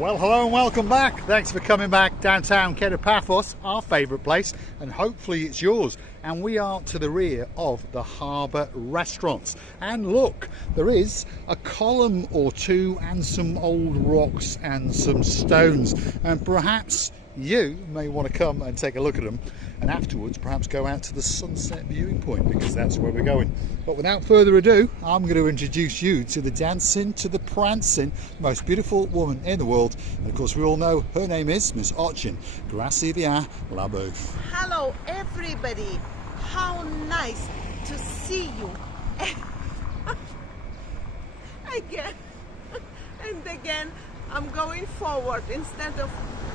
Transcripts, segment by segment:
Well, hello and welcome back. Thanks for coming back downtown Kato, Paphos, our favourite place, and hopefully it's yours. And we are to the rear of the harbour restaurants. And look, there is a column or two and some old rocks and some stones. And perhaps you may want to come and take a look at them, and afterwards perhaps go out to the sunset viewing point, because that's where we're going. But without further ado, I'm going to introduce you to the dancing, to the prancing, most beautiful woman in the world. And of course we all know her name is Miss Ochin. Grazie via la bouffe. Hello everybody, how nice to see you again and again. I'm going forward instead of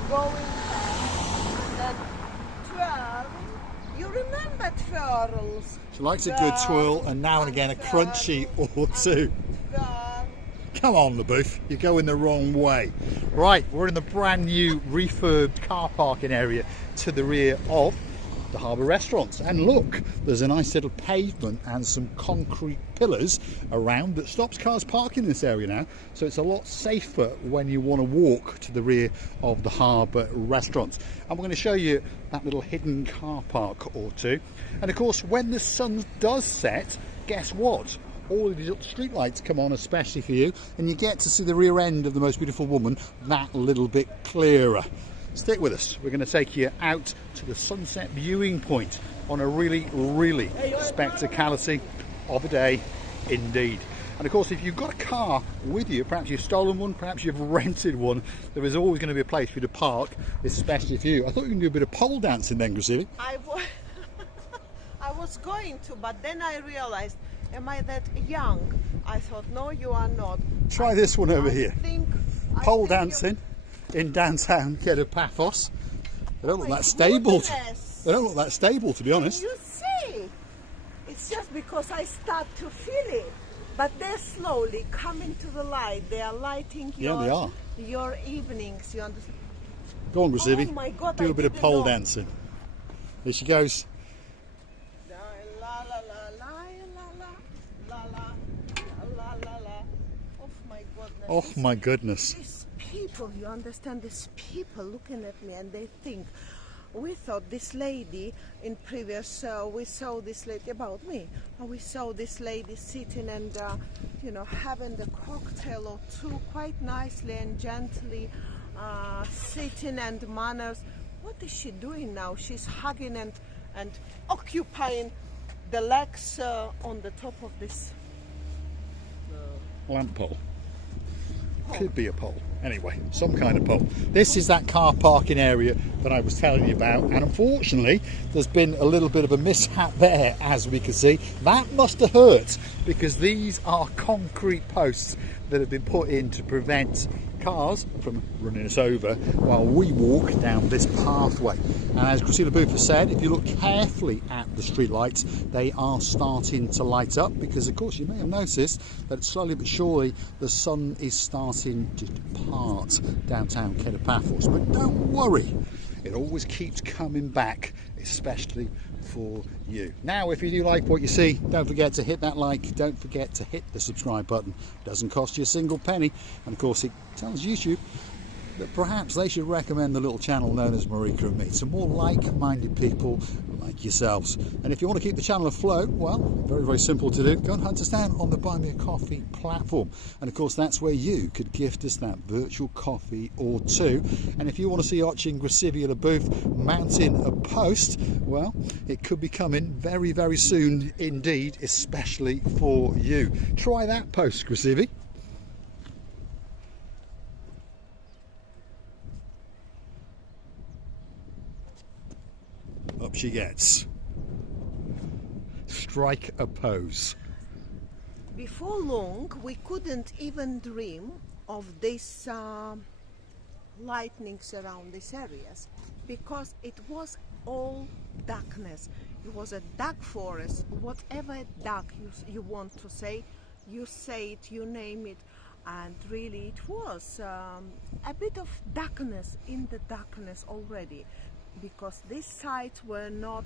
going back. Twirl. You remember twirls? She likes a good twirl, and now and again a crunchy or two. Come on, the booth, you're going the wrong way. Right, we're in the brand new refurbed car parking area to the rear of the harbour restaurants. And look, there's a nice little pavement and some concrete pillars around that stops cars parking in this area now, so it's a lot safer when you want to walk to the rear of the harbour restaurants. And we're going to show you that little hidden car park or two. And of course, when the sun does set, guess what? All of these little street lights come on especially for you, and you get to see the rear end of the most beautiful woman that little bit clearer. Stick with us, we're going to take you out to the sunset viewing point on a really spectacality of a day indeed. And of course, if you've got a car with you, perhaps you've stolen one, perhaps you've rented one, there is always going to be a place for you to park, especially for you. I thought you could do a bit of pole dancing then, Gracie. I was going to, but then I realized, am I that young? I thought, no, you are not. Try this one over here. Pole dancing in downtown Kato, Paphos. They don't look that stable. They don't look that stable, to be honest. You see, it's just because I start to feel it. But they're slowly coming to the light. They are lighting your evenings. You understand? Go on, Gracie. Oh my God, do a bit of pole dancing. There she goes. La la la la la la la la. Oh my goodness. Oh my goodness. These people, you understand? These people looking at me and they think, we thought this lady in previous, we saw this lady about me. We saw this lady sitting and, you know, having the cocktail or two quite nicely and gently, sitting and manners. What is she doing now? She's hugging and occupying the legs on the top of this lamp pole. Could be a pole. Anyway, some kind of pole. This is that car parking area that I was telling you about, and unfortunately there's been a little bit of a mishap there, as we can see. That must have hurt, because these are concrete posts that have been put in to prevent cars from running us over while we walk down this pathway. And as Christina Booth said, if you look carefully at the street lights, they are starting to light up, because of course you may have noticed that slowly but surely the sun is starting to depart downtown Kato, Paphos. But don't worry, it always keeps coming back, especially for you. Now, if you do like what you see, don't forget to hit that like, don't forget to hit the subscribe button. It doesn't cost you a single penny, and of course it tells YouTube that perhaps they should recommend the little channel known as Marika and me to more like-minded people like yourselves. And if you want to keep the channel afloat, well, very simple to do. Go and hunt us down on the Buy Me a Coffee platform, and of course that's where you could gift us that virtual coffee or two. And if you want to see Ochin Gracivia booth mounting a post, well, it could be coming very soon indeed, especially for you. Try that post, Gracivia. Up she gets. Strike a pose. Before long, we couldn't even dream of these lightnings around these areas, because it was all darkness. It was a dark forest, whatever dark you want to say, you say it, you name it, and really it was a bit of darkness in the darkness already, because these sites were not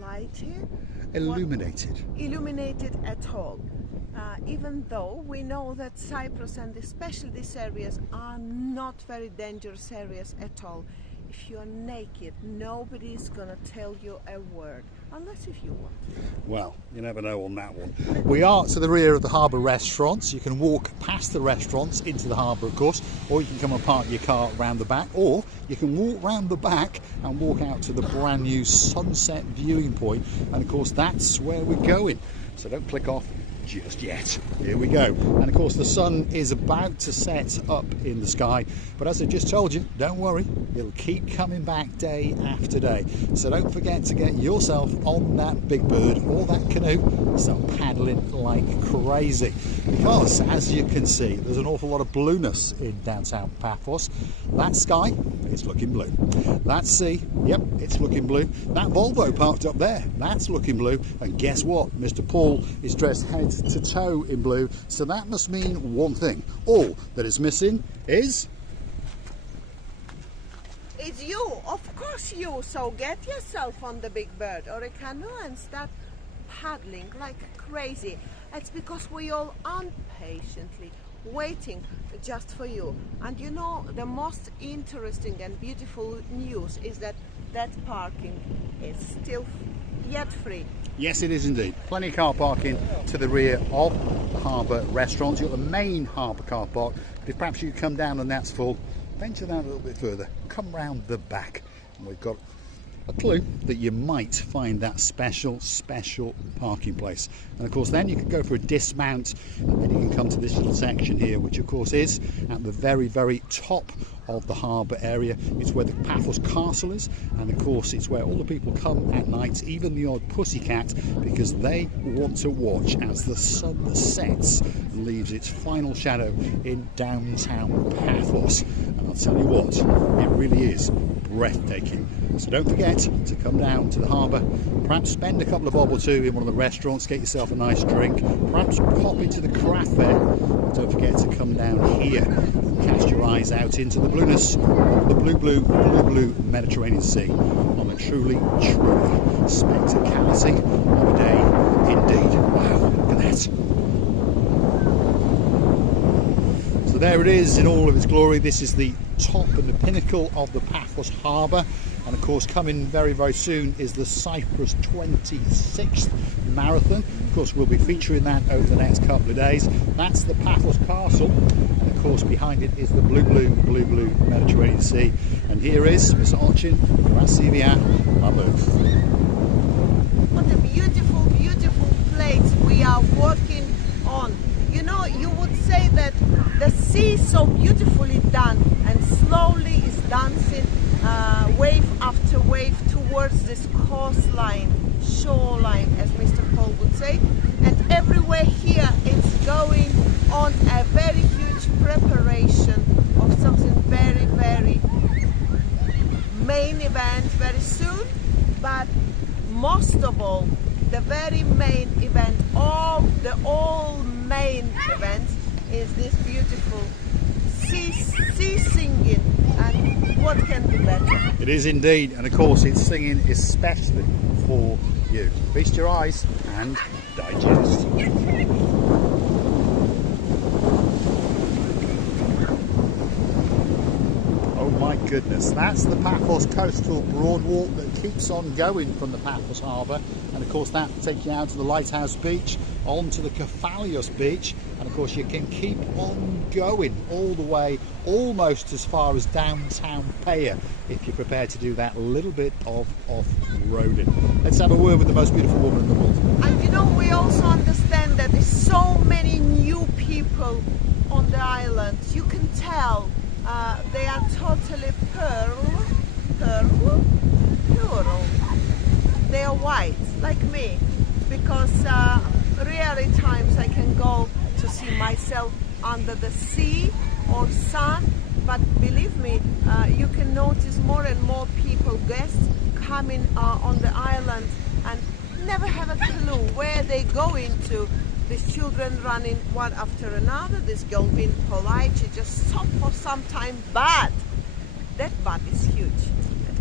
lighted, Illuminated. illuminated at all. Even though we know that Cyprus and especially these areas are not very dangerous areas at all. If you're naked, nobody is gonna tell you a word, unless if you want. Well, you never know on that one. We are to the rear of the harbour restaurants. You can walk past the restaurants into the harbour, of course, or you can come and park your car round the back, or you can walk round the back and walk out to the brand new sunset viewing point. And of course, that's where we're going. So don't click off just yet. Here we go. And of course the sun is about to set up in the sky, but as I just told you, don't worry, it'll keep coming back day after day. So don't forget to get yourself on that big bird or that canoe and start paddling like crazy, because as you can see, there's an awful lot of blueness in downtown Paphos. That sky is looking blue. That sea, yep, it's looking blue. That Volvo parked up there, that's looking blue. And guess what? Mr. Paul is dressed head to toe in blue, so that must mean one thing. All that is missing is... It's you, of course you. So get yourself on the big bird or a canoe and start paddling like crazy. It's because we all impatiently waiting just for you. And you know, the most interesting and beautiful news is that that parking is still yet free. Yes, it is indeed. Plenty of car parking to the rear of the harbour restaurants. You've got the main harbour car park, but if perhaps you come down and that's full, venture down a little bit further, come round the back, and we've got a clue that you might find that special parking place. And of course then you can go for a dismount, and then you can come to this little section here, which of course is at the very top of the harbour area. It's where the Paphos Castle is, and of course it's where all the people come at night, even the odd pussycat, because they want to watch as the sun sets and leaves its final shadow in downtown Paphos. And I'll tell you what, it really is breathtaking. So don't forget to come down to the harbour, perhaps spend a couple of bob or two in one of the restaurants, get yourself a nice drink, perhaps pop into the craft fair. Don't forget to come down here and cast your eyes out into the blueness of the blue Mediterranean Sea on a truly spectacality of a day indeed. Wow, look at that. So there it is in all of its glory. This is the top and the pinnacle of the Paphos Harbour, and of course coming very soon is the Cyprus 26th Marathon. Of course we'll be featuring that over the next couple of days. That's the Paphos Castle, and of course behind it is the blue Mediterranean Sea. And here is Miss Archin, grazie via a move. What a beautiful place we are walking on. You know, you would say that the sea is so beautifully done and slowly is dancing wave after wave towards this coastline, shoreline, as Mr. Paul would say. And everywhere here it's going on a very huge preparation of something very main event very soon. But most of all, the very main event of the all main event is this beautiful sea singing, and what can be better? It is indeed, and of course it's singing especially for you. Feast your eyes and digest. Oh my goodness, that's the Paphos coastal broadwalk that keeps on going from the Paphos Harbour, and of course that will take you out to the Lighthouse Beach, onto the Kephalios Beach, and of course you can keep on going all the way almost as far as downtown Paya if you're prepared to do that little bit of off-roading. Let's have a word with the most beautiful woman in the world. And you know, we also understand that there's so many new people on the island. You can tell they are totally plural. They are white, like me, because rarely times I can go to see myself under the sea or sun, but believe me, you can notice more and more people, guests, coming on the island and never have a clue where they go into. These children running one after another, this girl being polite, she just stopped for some time, but that butt is huge.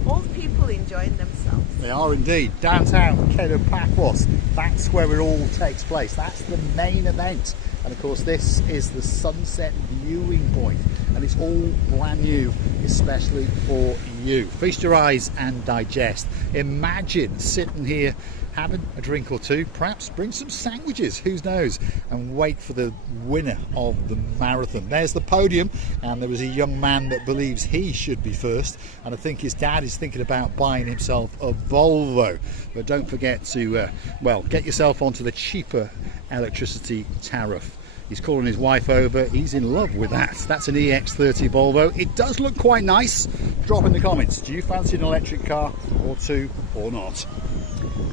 all people enjoying themselves. They are indeed. Downtown Kato Paphos, that's where it all takes place. That's the main event. And of course this is the sunset viewing point, and it's all brand new, especially for you. Feast your eyes and digest. Imagine sitting here having a drink or two, perhaps bring some sandwiches, who knows, and wait for the winner of the marathon. There's the podium, and there was a young man that believes he should be first, and I think his dad is thinking about buying himself a Volvo. But don't forget to well, get yourself onto the cheaper electricity tariff. He's calling his wife over. He's in love with that. That's an EX30 Volvo. It does look quite nice. Drop in the comments. Do you fancy an electric car or two or not?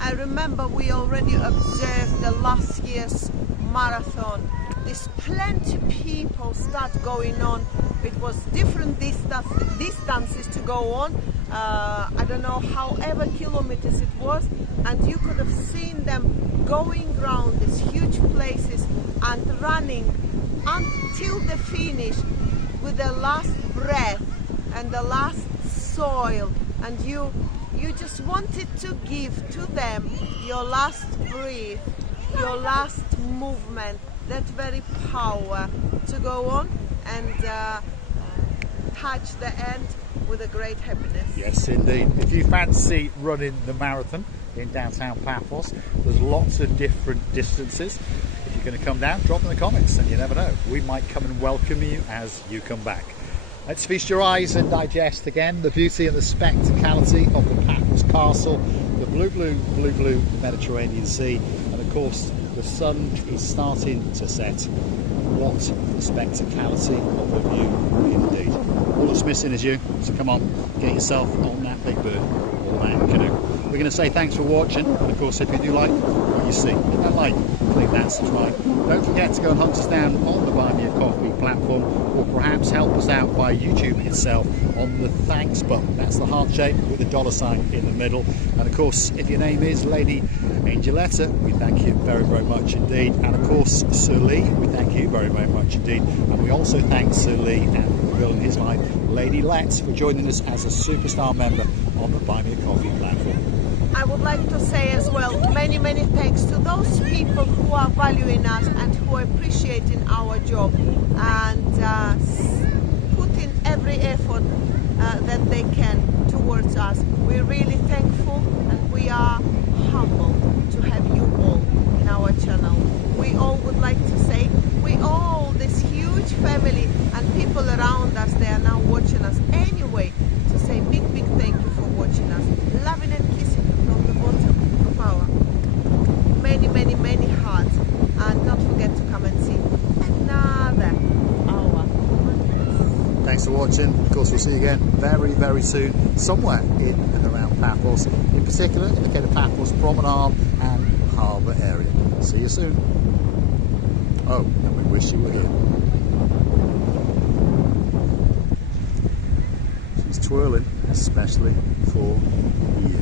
I remember we already observed the last year's marathon. There's plenty people start going on. It was different distances to go on. I don't know, however kilometers it was, and you could have seen them going around these huge places and running until the finish with the last breath and the last soil, and you just wanted to give to them your last breath, your last movement, that very power to go on and touch the end with a great happiness. Yes, indeed. If you fancy running the marathon in downtown Paphos, there's lots of different distances. If you're going to come down, drop in the comments, and you never know, we might come and welcome you as you come back. Let's feast your eyes and digest again the beauty and the spectacality of the Paphos Castle, the blue Mediterranean Sea, and of course the sun is starting to set. What a spectacality of a view indeed. All that's missing is you, so come on, get yourself on that big bird or that canoe. We're going to say thanks for watching, and of course if you do like what you see, hit that like, click that subscribe. Don't forget to go and hunt us down on the Buy Me a Coffee platform, or perhaps help us out by YouTube itself on the thanks button. That's the heart shape with the $ in the middle. And of course, if your name is Lady Angeletta, we thank you very, very much indeed. And of course, Sir Lee, we thank you very, very much indeed. And we also thank Sir Lee and the girl in his life, Lady Letts, for joining us as a superstar member on the Buy Me a Coffee platform. I would like to say as well, many thanks to those people who are valuing us and who are appreciating our job and putting every effort that they can towards us. We're really thankful, and we are humbled to have you all in our channel. We all would like to say, we all, this huge family and people around us, they are now watching us anyway, to say big thank you for watching us. Loving and kissing you from the bottom of our many hearts. And don't forget to come and see another hour. Thanks for watching. Of course, we'll see you again very, very soon, somewhere in and around Paphos, in particular in the Kato Paphos Promenade and Harbour area. See you soon. Oh, and we wish you were here. She's twirling, especially for you.